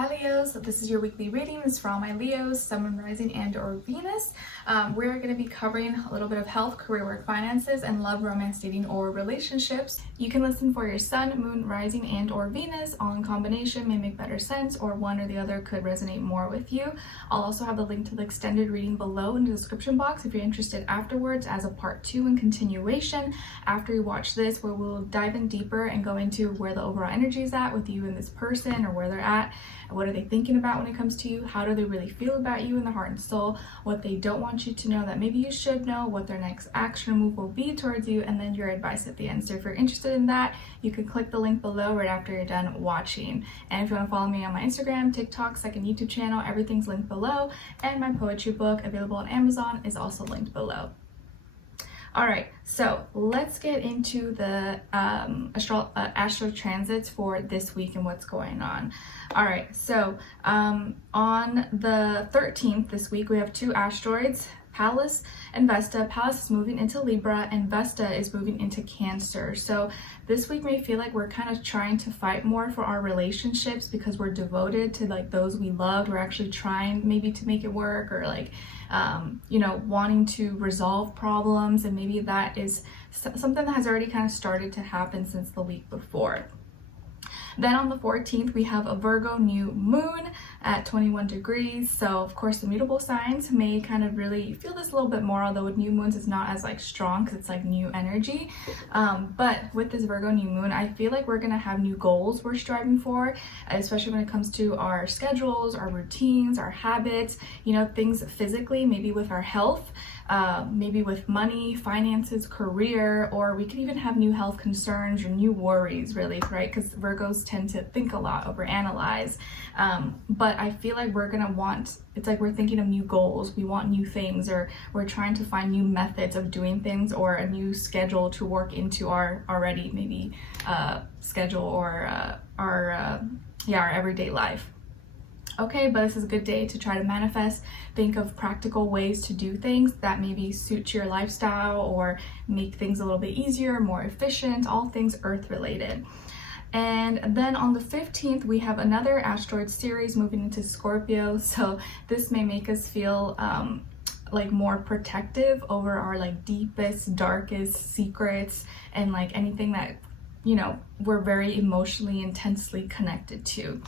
Hi Leos, this is your weekly reading. This is for all my Leos, Sun, Rising, and or Venus. We're going to be covering a little bit of health, career, work, finances, and love, romance, dating, or relationships. You can listen for your Sun, Moon, Rising, and or Venus. All in combination may make better sense, or one or the other could resonate more with you. I'll also have the link to the extended reading below in the description box if you're interested afterwards as a part 2 and continuation after you watch this, where we'll dive in deeper and go into where the overall energy is at with you and this person, or where they're at. What are they thinking about when it comes to you? How do they really feel about you in the heart and soul? What they don't want you to know that maybe you should know, what their next action or move will be towards you, and then your advice at the end. So if you're interested in that, you can click the link below right after you're done watching. And if you want to follow me on my Instagram, TikTok, second YouTube channel, everything's linked below. And my poetry book available on Amazon is also linked below. All right, so let's get into the Astrotransits for this week and what's going on. All right, so on the 13th this week, we have two asteroids, Pallas and Vesta. Pallas is moving into Libra and Vesta is moving into Cancer. So this week may feel like we're kind of trying to fight more for our relationships because we're devoted to like those we loved. We're actually trying maybe to make it work, or like wanting to resolve problems, and maybe that is something that has already kind of started to happen since the week before. Then on the 14th, we have a Virgo new moon at 21 degrees. So of course the mutable signs may kind of really feel this a little bit more, although with new moons it's not as like strong because it's like new energy. But with this Virgo new moon, I feel like we're going to have new goals we're striving for, especially when it comes to our schedules, our routines, our habits, things physically, maybe with our health, maybe with money, finances, career, or we could even have new health concerns or new worries, really, right? Because Virgos tend to think a lot, overanalyze. But I feel like it's like we're thinking of new goals, we want new things, or we're trying to find new methods of doing things, or a new schedule to work into our already maybe schedule, or our everyday life. Okay, but this is a good day to try to manifest. Think of practical ways to do things that maybe suit your lifestyle or make things a little bit easier, more efficient, all things earth related. And then on the 15th, we have another asteroid series moving into Scorpio. So this may make us feel like more protective over our like deepest, darkest secrets, and like anything that, we're very emotionally intensely connected to.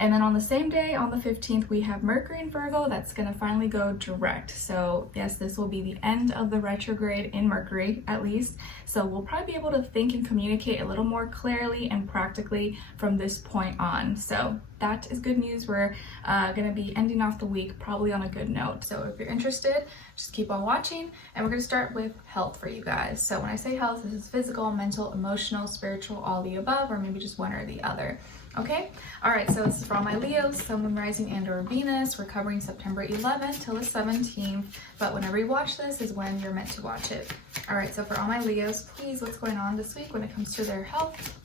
And then on the same day, on the 15th, we have Mercury in Virgo that's going to finally go direct. So yes, this will be the end of the retrograde in Mercury, at least. So we'll probably be able to think and communicate a little more clearly and practically from this point on. So that is good news. We're going to be ending off the week probably on a good note. So if you're interested, just keep on watching. And we're going to start with health for you guys. So when I say health, this is physical, mental, emotional, spiritual, all the above, or maybe just one or the other. Okay, all right, so this is for all my Leos, Sun, Moon, Rising, and or Venus. We're covering September 11th till the 17th, but whenever you watch this is when you're meant to watch it. All right, so for all my Leos, please, what's going on this week when it comes to their health?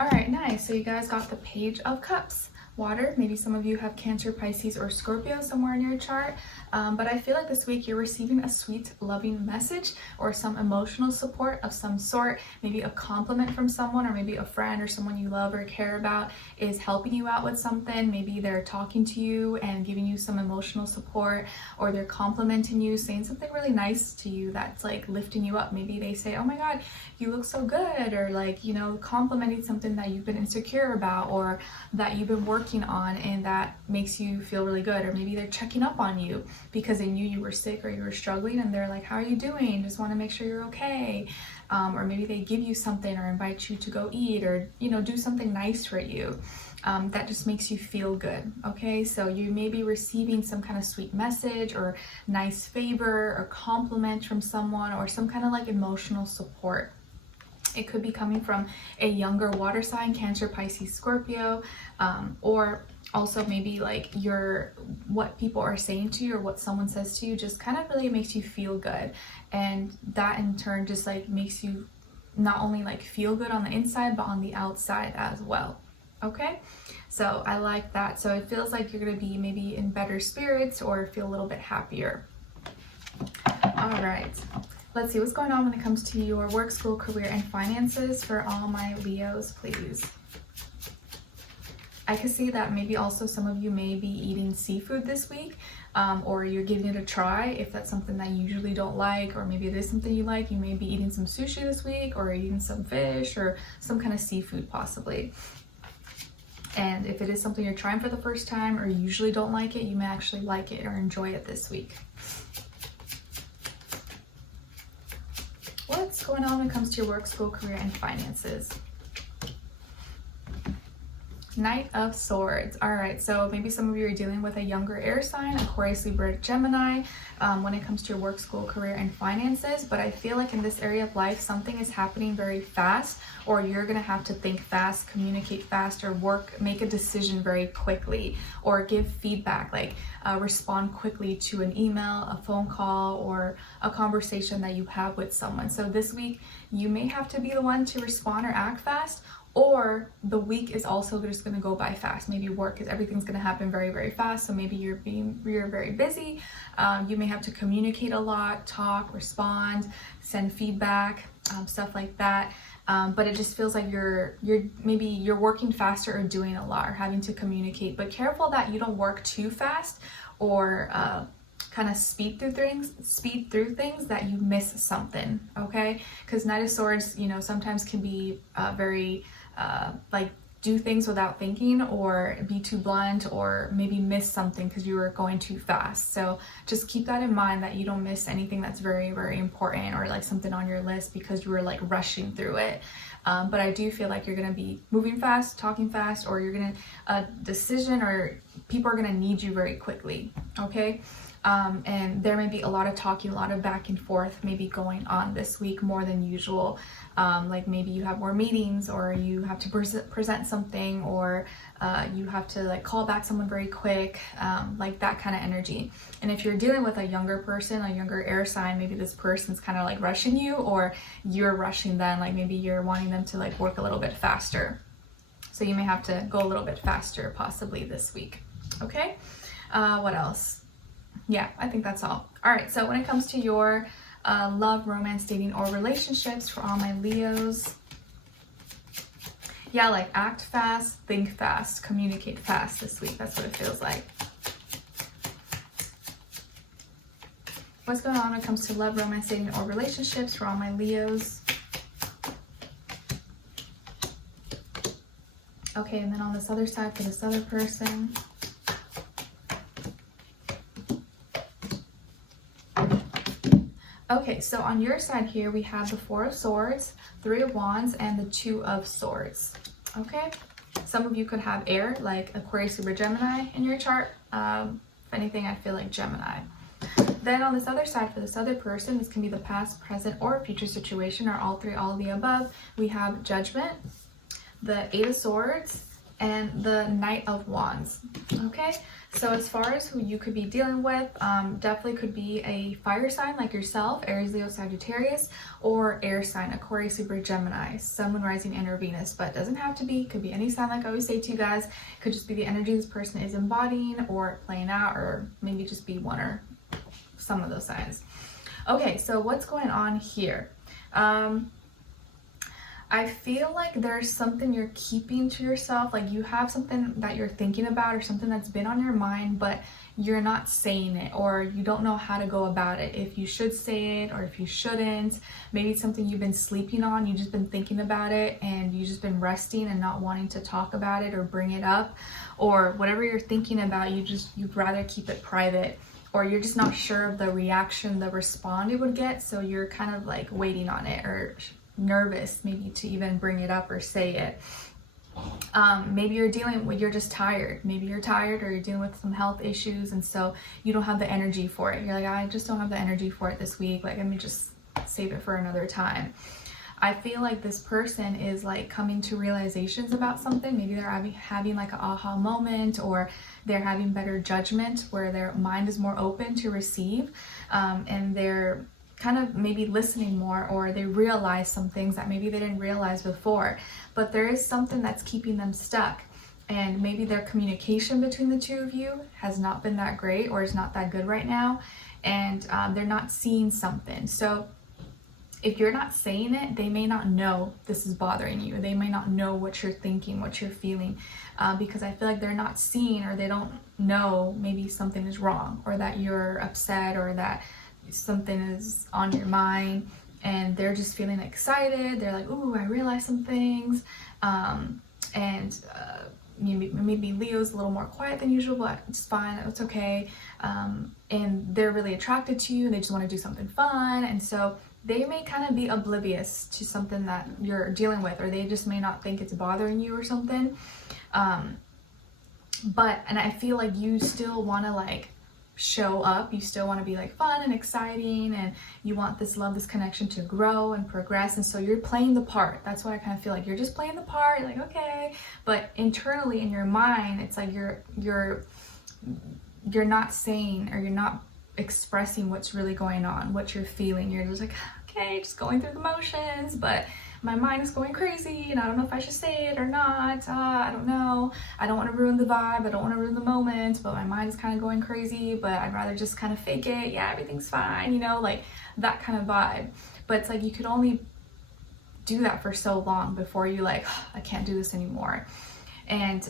All right, nice. So you guys got the Page of Cups. Water, maybe some of you have Cancer, Pisces, or Scorpio somewhere in your chart, but I feel like this week you're receiving a sweet, loving message or some emotional support of some sort. Maybe a compliment from someone, or maybe a friend or someone you love or care about is helping you out with something. Maybe they're talking to you and giving you some emotional support, or they're complimenting you, saying something really nice to you that's like lifting you up. Maybe they say, oh my God, you look so good, or like, complimenting something that you've been insecure about, or that you've been working on, and that makes you feel really good. Or maybe they're checking up on you because they knew you were sick or you were struggling, and they're like, how are you doing? Just want to make sure you're okay. Or maybe they give you something or invite you to go eat, or do something nice for you that just makes you feel good. Okay, so you may be receiving some kind of sweet message or nice favor or compliment from someone, or some kind of like emotional support. It could be coming from a younger water sign, Cancer, Pisces, Scorpio, or also maybe like what people are saying to you, or what someone says to you just kind of really makes you feel good. And that in turn just like makes you not only like feel good on the inside, but on the outside as well. Okay, so I like that. So it feels like you're going to be maybe in better spirits or feel a little bit happier. All right. Let's see what's going on when it comes to your work, school, career, and finances for all my Leos, please. I can see that maybe also some of you may be eating seafood this week, or you're giving it a try if that's something that you usually don't like, or maybe it is something you like. You may be eating some sushi this week, or eating some fish, or some kind of seafood possibly. And if it is something you're trying for the first time, or you usually don't like it, you may actually like it or enjoy it this week. What's going on when it comes to your work, school, career, and finances? Knight of Swords. All right, so maybe some of you are dealing with a younger air sign, Aquarius, Libra, Gemini, when it comes to your work, school, career, and finances. But I feel like in this area of life, something is happening very fast, or you're gonna have to think fast, communicate fast, or make a decision very quickly, or give feedback, like respond quickly to an email, a phone call, or a conversation that you have with someone. So this week, you may have to be the one to respond or act fast, or the week is also just going to go by fast. Maybe everything's going to happen very, very fast. So maybe you're very busy. You may have to communicate a lot, talk, respond, send feedback, stuff like that. But it just feels like you're working faster or doing a lot or having to communicate. But careful that you don't work too fast or kind of speed through things that you miss something. Okay, because Knight of Swords, sometimes can be very like do things without thinking, or be too blunt, or maybe miss something because you were going too fast. So just keep that in mind, that you don't miss anything that's very, very important, or like something on your list because you were like rushing through it. But I do feel like you're going to be moving fast, talking fast, or you're going to decision, or people are going to need you very quickly. Okay. And there may be a lot of talking, a lot of back and forth maybe going on this week, more than usual. Like maybe you have more meetings, or you have to present something, or you have to like call back someone very quick, like that kind of energy. And if you're dealing with a younger person, a younger air sign, maybe this person's kind of like rushing you, or you're rushing them, like maybe you're wanting them to like work a little bit faster. So you may have to go a little bit faster possibly this week. Okay, what else? Yeah, I think that's all. All right, so when it comes to your love, romance, dating, or relationships for all my Leos, yeah, like act fast, think fast, communicate fast this week. That's what it feels like. What's going on when it comes to love, romance, dating, or relationships for all my Leos? Okay, and then on this other side for this other person. Okay, so on your side here, we have the Four of Swords, Three of Wands, and the Two of Swords. Okay, some of you could have air, like Aquarius, Libra, Gemini in your chart. If anything, I feel like Gemini. Then on this other side, for this other person, this can be the past, present, or future situation, or all three, all of the above. We have Judgment, the Eight of Swords, and the Knight of Wands. Okay, so as far as who you could be dealing with, definitely could be a fire sign like yourself, Aries, Leo, Sagittarius, or air sign, Aquarius, Libra, Gemini, Sun, Moon, Rising, and or Venus. But it doesn't have to be, could be any sign, like I always say to you guys. It could just be the energy this person is embodying or playing out, or maybe just be one or some of those signs. Okay, so what's going on here? I feel like there's something you're keeping to yourself, like you have something that you're thinking about, or something that's been on your mind, but you're not saying it, or you don't know how to go about it, if you should say it or if you shouldn't. Maybe it's something you've been sleeping on, you've just been thinking about it, and you've just been resting and not wanting to talk about it or bring it up, or whatever you're thinking about, you'd rather keep it private, or you're just not sure of the reaction, the response it would get, so you're kind of like waiting on it, or nervous maybe to even bring it up or say it. Maybe you're just tired. Maybe you're tired, or you're dealing with some health issues, and so you don't have the energy for it. You're like, I just don't have the energy for it this week. Like, let me just save it for another time. I feel like this person is like coming to realizations about something. Maybe they're having like an aha moment, or they're having better judgment where their mind is more open to receive, and they're kind of maybe listening more, or they realize some things that maybe they didn't realize before. But there is something that's keeping them stuck, and maybe their communication between the two of you has not been that great, or is not that good right now, and they're not seeing something. So if you're not saying it, they may not know this is bothering you. They may not know what you're thinking, what you're feeling, because I feel like they're not seeing, or they don't know maybe something is wrong, or that you're upset, or that something is on your mind, and they're just feeling excited. They're like, ooh, I realized some things. Maybe Leo's a little more quiet than usual, but it's fine, it's okay. And they're really attracted to you, they just want to do something fun, and so they may kind of be oblivious to something that you're dealing with, or they just may not think it's bothering you or something. And I feel like you still want to like show up, you still want to be like fun and exciting, and you want this love, this connection to grow and progress, and so you're playing the part. That's what I kind of feel like. You're just playing the part, you're like, okay, but internally in your mind, it's like you're not saying, or you're not expressing what's really going on, what you're feeling. You're just like, okay, just going through the motions, but my mind is going crazy, and I don't know if I should say it or not. I don't know. I don't want to ruin the vibe. I don't want to ruin the moment, but my mind is kind of going crazy, but I'd rather just kind of fake it. Yeah, everything's fine, you know, like that kind of vibe. But it's like you could only do that for so long before you like, oh, I can't do this anymore. And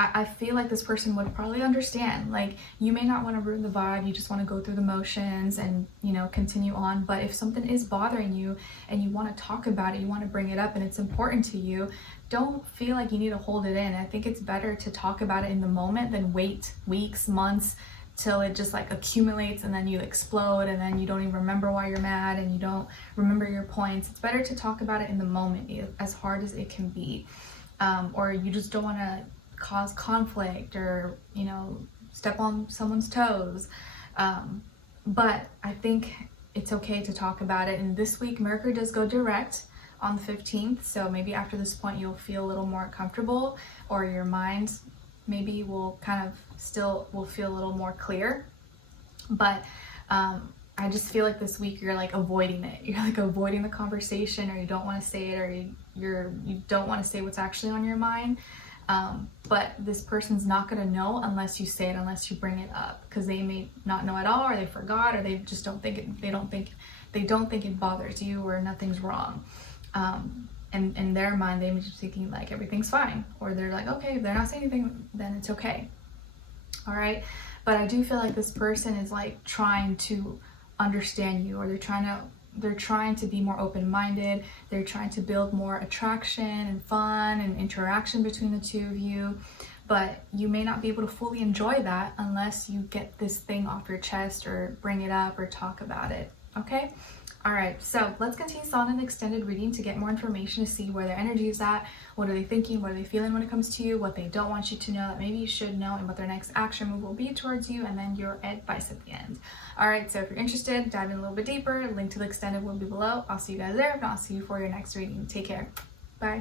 I feel like this person would probably understand. Like, you may not want to ruin the vibe, you just want to go through the motions and, you know, continue on. But if something is bothering you and you want to talk about it, you want to bring it up, and it's important to you, don't feel like you need to hold it in. I think it's better to talk about it in the moment than wait weeks, months, till it just like accumulates, and then you explode, and then you don't even remember why you're mad, and you don't remember your points. It's better to talk about it in the moment, as hard as it can be. Or you just don't want to cause conflict, or, you know, step on someone's toes. But I think it's okay to talk about it. And this week Mercury does go direct on the 15th, so maybe after this point you'll feel a little more comfortable, or your mind maybe will feel a little more clear. But I just feel like this week you're like avoiding it. You're like avoiding the conversation, or you don't want to say it, or you don't want to say what's actually on your mind. But this person's not going to know unless you say it, unless you bring it up, because they may not know at all, or they forgot, or they just don't think it, they don't think it bothers you, or nothing's wrong. And in their mind, they may just thinking like everything's fine, or they're like, okay, if they're not saying anything, then it's okay. All right. But I do feel like this person is like trying to understand you, or they're trying to be more open-minded. They're trying to build more attraction and fun and interaction between the two of you. But you may not be able to fully enjoy that unless you get this thing off your chest, or bring it up, or talk about it. Okay? All right, so let's continue on an extended reading to get more information, to see where their energy is at, what are they thinking, what are they feeling when it comes to you, what they don't want you to know that maybe you should know, and what their next action move will be towards you, and then your advice at the end. All right, so if you're interested, dive in a little bit deeper. Link to the extended will be below. I'll see you guys there. If not, I'll see you for your next reading. Take care. Bye.